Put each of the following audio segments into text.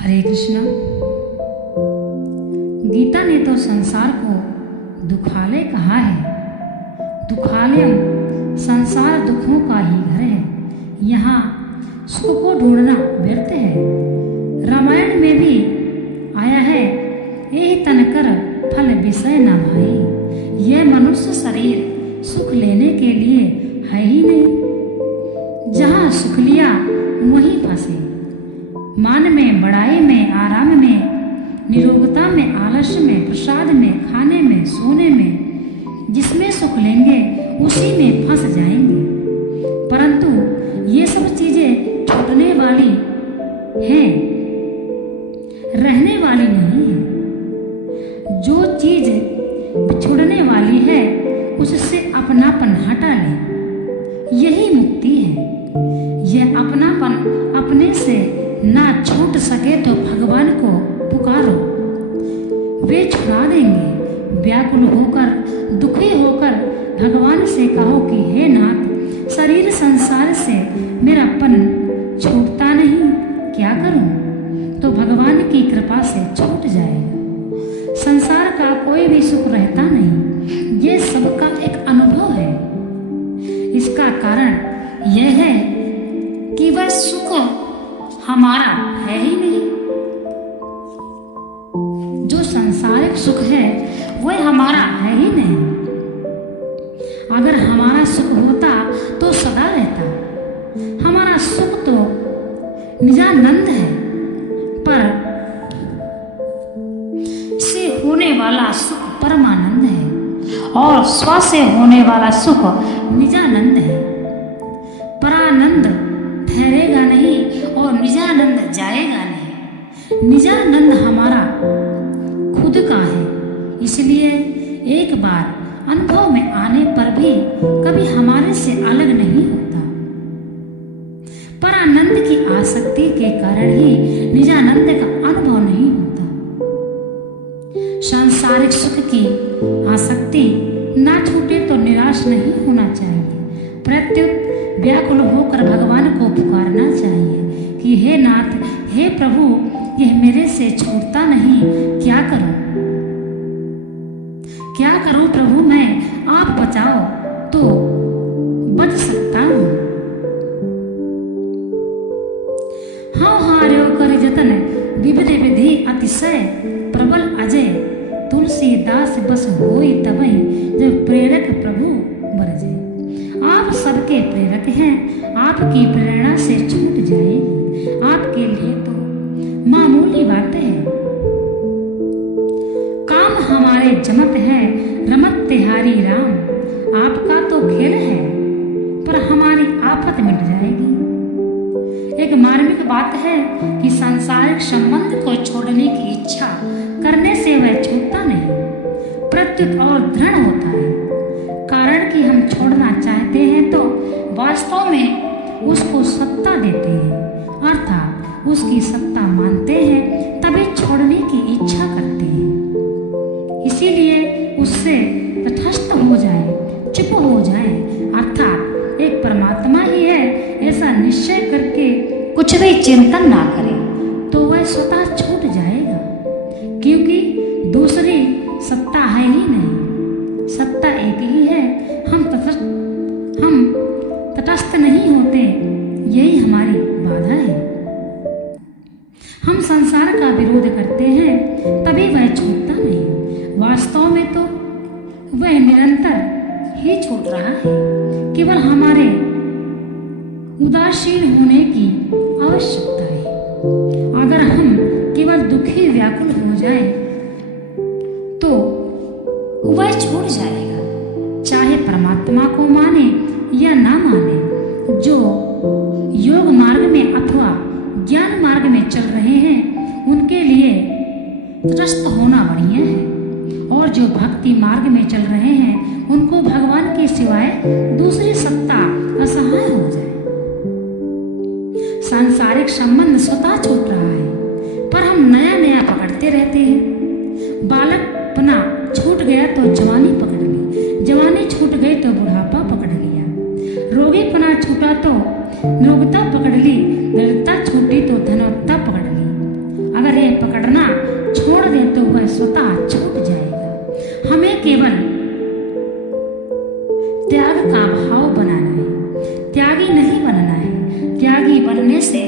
हरे कृष्णा। गीता ने तो संसार को दुखालय कहा है। दुखालयम संसार दुखों का ही घर है, यहाँ सुख को ढूंढना व्यर्थ है। रामायण में भी आया है, यही तनकर फल विषय न भाई। यह मनुष्य शरीर सुख लेने के लिए है ही नहीं। जहाँ सुख लिया वहीं फंसे। मान में, बड़ाई में, आराम में, निरोगता में, आलस्य में, प्रसाद में, खाने में, सोने में, जिसमें सुख लेंगे उसी में फंस जाएंगे। परंतु ये सब चीजें छूटने वाली हैं, रहने वाली नहीं है। जो चीज बिछुड़ने वाली है उससे अपनापन हटा ले, यही मुक्ति है। यह अपनापन अपने से ना छूट सके तो भगवान को पुकारो, वे छुड़ा देंगे। व्याकुल होकर, दुखी होकर भगवान से कहो कि हे नाथ, शरीर संसार से मेरापन छूटता नहीं, क्या करूं? तो भगवान की कृपा से छूट जाएगा। संसार का कोई भी सुख रहता नहीं, ये सबका एक अनुभव है। इसका कारण यह है कि वह सुख हमारा है ही नहीं। जो सांसारिक सुख है वह हमारा है ही नहीं। अगर हमारा सुख होता तो सदा रहता। हमारा सुख तो निजानंद है, पर से होने वाला सुख परमानंद है और स्व से होने वाला सुख निजानंद है। परानंद ठहरेगा नहीं और निजानंद जाएगा नहीं। निजानंद हमारा खुद का है, इसलिए एक बार अनुभव में आने पर भी कभी हमारे से अलग नहीं होता। परानंद की आसक्ति के कारण ही निजानंद का अनुभव नहीं होता। सांसारिक सुख की आसक्ति ना छूटे तो निराश नहीं होना चाहिए। प्रत्युत व्याकुल होकर भगवान को पुकारना चाहिए कि हे नाथ, हे प्रभु, यह मेरे से छूटता नहीं, क्या करूं? क्या करूं प्रभु मैं? आप बचाओ तो बच सकता हूं। हाँ हार्यो कर जतन विविध विधि अतिशय प्रबल अजय। तुलसीदास बस होई तबहि जब प्रेरक प्रभु बरजे। आप सबके प्रेरक हैं, आपकी प्रेरणा से छूट जाएगी, आपके लिए तो मामूली बात है। काम हमारे जमत है, रमत तिहारी राम। आपका तो खेल है, पर हमारी आफत मिट जाएगी। एक मार्मिक बात है कि सांसारिक संबंध को छोड़ने की इच्छा करने से वह छूटता नहीं, प्रत्युत और दृढ़ होता है। कारण कि हम छोड़ना चाहते हैं तो वास्तव में उसको सत्ता देते हैं, अर्थात उसकी सत्ता मानते हैं, तभी छोड़ने की इच्छा करते हैं। इसीलिए उससे तटस्थ हो जाए, चुप हो जाए, अर्थात एक परमात्मा ही है ऐसा निश्चय करके कुछ भी चिंतन ना करें तो वह स्वतः छूट जाएगा। क्योंकि दूसरी सत्ता है ही नहीं, सत्ता एक ही है। हम तटस्थ नहीं होते, यही हमारी बाधा है। हम संसार का विरोध करते हैं तभी वह छूटता नहीं। वास्तव में तो वह निरंतर ही छूट रहा है, केवल हमारे उदासीन होने की आवश्यकता है। अगर हम केवल दुखी व्याकुल हो जाए तो वह छूट जाएगा, चाहे परमात्मा को माने या ना माने। जो योग मार्ग में अथवा ज्ञान मार्ग में चल रहे हैं उनके लिए तटस्थ होना बढ़िया है, और जो भक्ति मार्ग में चल रहे हैं उनको भगवान के सिवाय दूसरी सत्ता असहाय हो जाए। सांसारिक संबंध स्वतः छूट रहा है, पर हम नया नया पकड़ते रहते हैं। बालकपना छूट गया तो जवानी पकड़ ली, जवानी छूट गई तो बुढ़ापा पकड़ लिया, रोगीपना छूटा तो निरोगता पकड़ ली, दरिद्रता छूटी तो धनवत्ता पकड़ ली। स्वतः छूट जाएगा। हमें केवल त्याग का भाव बनाना है, त्यागी नहीं बनना है। त्यागी बनने से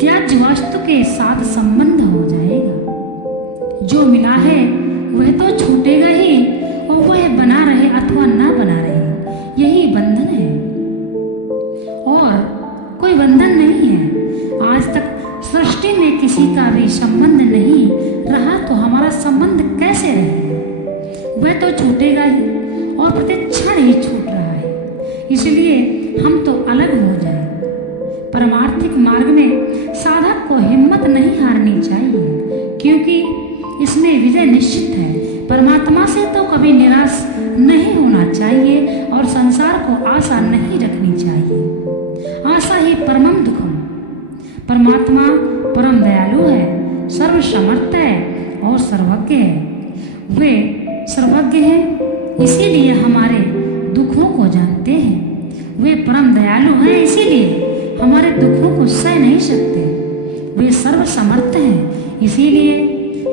त्याज्य वस्तु के साथ संबंध हो जाएगा। जो मिला है वह तो छूटेगा ही, और वह बना रहे अथवा ना बना रहे, यही बंधन है और कोई बंधन नहीं है। आज तक सृष्टि में किसी का भी संबंध नहीं रहा, तो हमारा संबंध कैसे रहेगा? वह तो छूटेगा ही, और प्रतिक्षण ही छूट रहा है। इसलिए हम तो अलग हो जाए। परमार्थिक मार्ग में साधक को हिम्मत नहीं हारनी चाहिए, क्योंकि इसमें विजय निश्चित है। परमात्मा से तो कभी निराश नहीं होना चाहिए, और संसार को आशा नहीं रखनी चाहिए। आशा ही परमम दुखम। परमात्मा परम दयालु है, सर्वसमर्थ है और सर्वज्ञ है। वे सर्वज्ञ हैं, इसीलिए हमारे दुखों को जानते हैं। वे परम दयालु हैं, इसीलिए हमारे दुखों को सह नहीं सकते। वे सर्वसमर्थ हैं, इसीलिए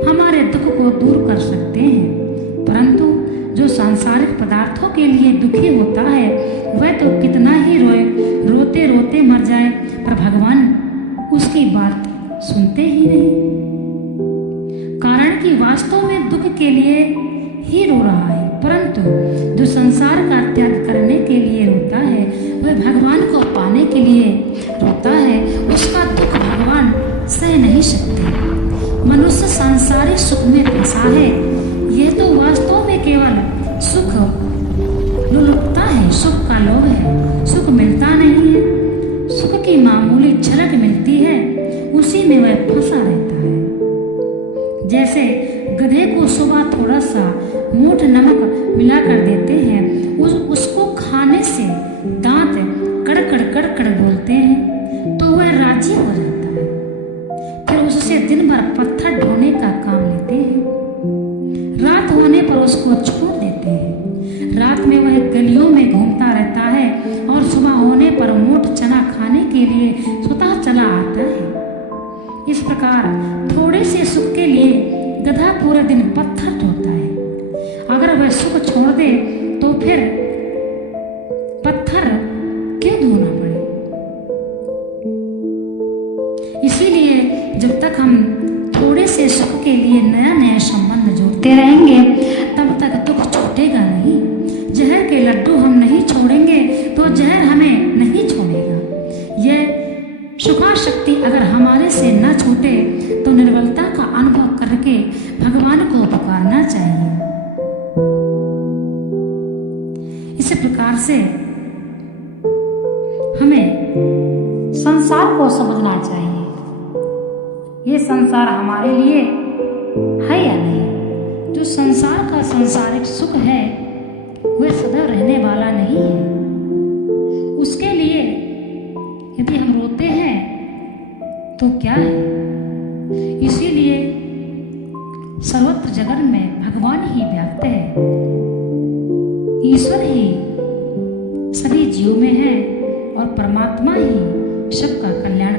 हमारे दुख को दूर कर सकते हैं। परंतु जो सांसारिक पदार्थों के लिए दुखी होता है, वह तो कितना ही रोए, रोते रोते मर जाए, पर भगवान उसकी बात सुनते ही नहीं। कारण कि वास्तव में दुख के लिए ही रो रहा है, परंतु जो संसार का त्याग करने के लिए रोता है, वह भगवान को पाने के लिए रोता है। उसका दुख भगवान सह नहीं सकते। मनुष्य सांसारिक सुख में फंसा है, यह तो वास्तव में केवल सुख लुलुकता है, सुख का लोभ है। सुख मिलता नहीं है, सुख की मामूली झलक मिलती है, उसी में वह फंसा रहता है। जैसे गधे को सुबह थोड़ा सा मूठ नमक मिला कर देते हैं, उसको खाने से दांत कड़कड़ कड़कड़ बोलते हैं, तो वह राजी हो जाता है। फिर उससे दिन भर पत्थर ढोने का काम लेते हैं। रात होने पर उसको छोड़ देते हैं। रात में वह गलियों में घूमता रहता है, और सुबह होने पर मोट चना खाने के लिए स्वतः चला आता है। इस प्रकार थोड़े से सुख के लिए गधा पूरे दिन पत्थर ढोता है। अगर वह सुख छोड़ दे तो फिर पत्थर क्यों धोना पड़े? इसीलिए जब तक हम थोड़े से सुख के लिए नया नया संबंध जोड़ते रहेंगे, तब तक दुख छूटेगा नहीं। जहर के लड्डू हम नहीं छोड़ेंगे तो जहर हमें नहीं छोड़ेगा। यह सुखा शक्ति अगर हमारे से न छूटे, तो निर्बलता का अनुभव करके भगवान को पुकारना चाहिए। इसी प्रकार से हमें संसार को समझना चाहिए। ये संसार हमारे लिए है या नहीं? जो संसार का सांसारिक सुख है, वह सदा रहने वाला नहीं है। उसके लिए यदि हम रोते हैं तो क्या है? इसीलिए सर्वत्र जगत में भगवान ही व्याप्त है, ईश्वर ही सभी जीवों में है, और परमात्मा ही सबका कल्याण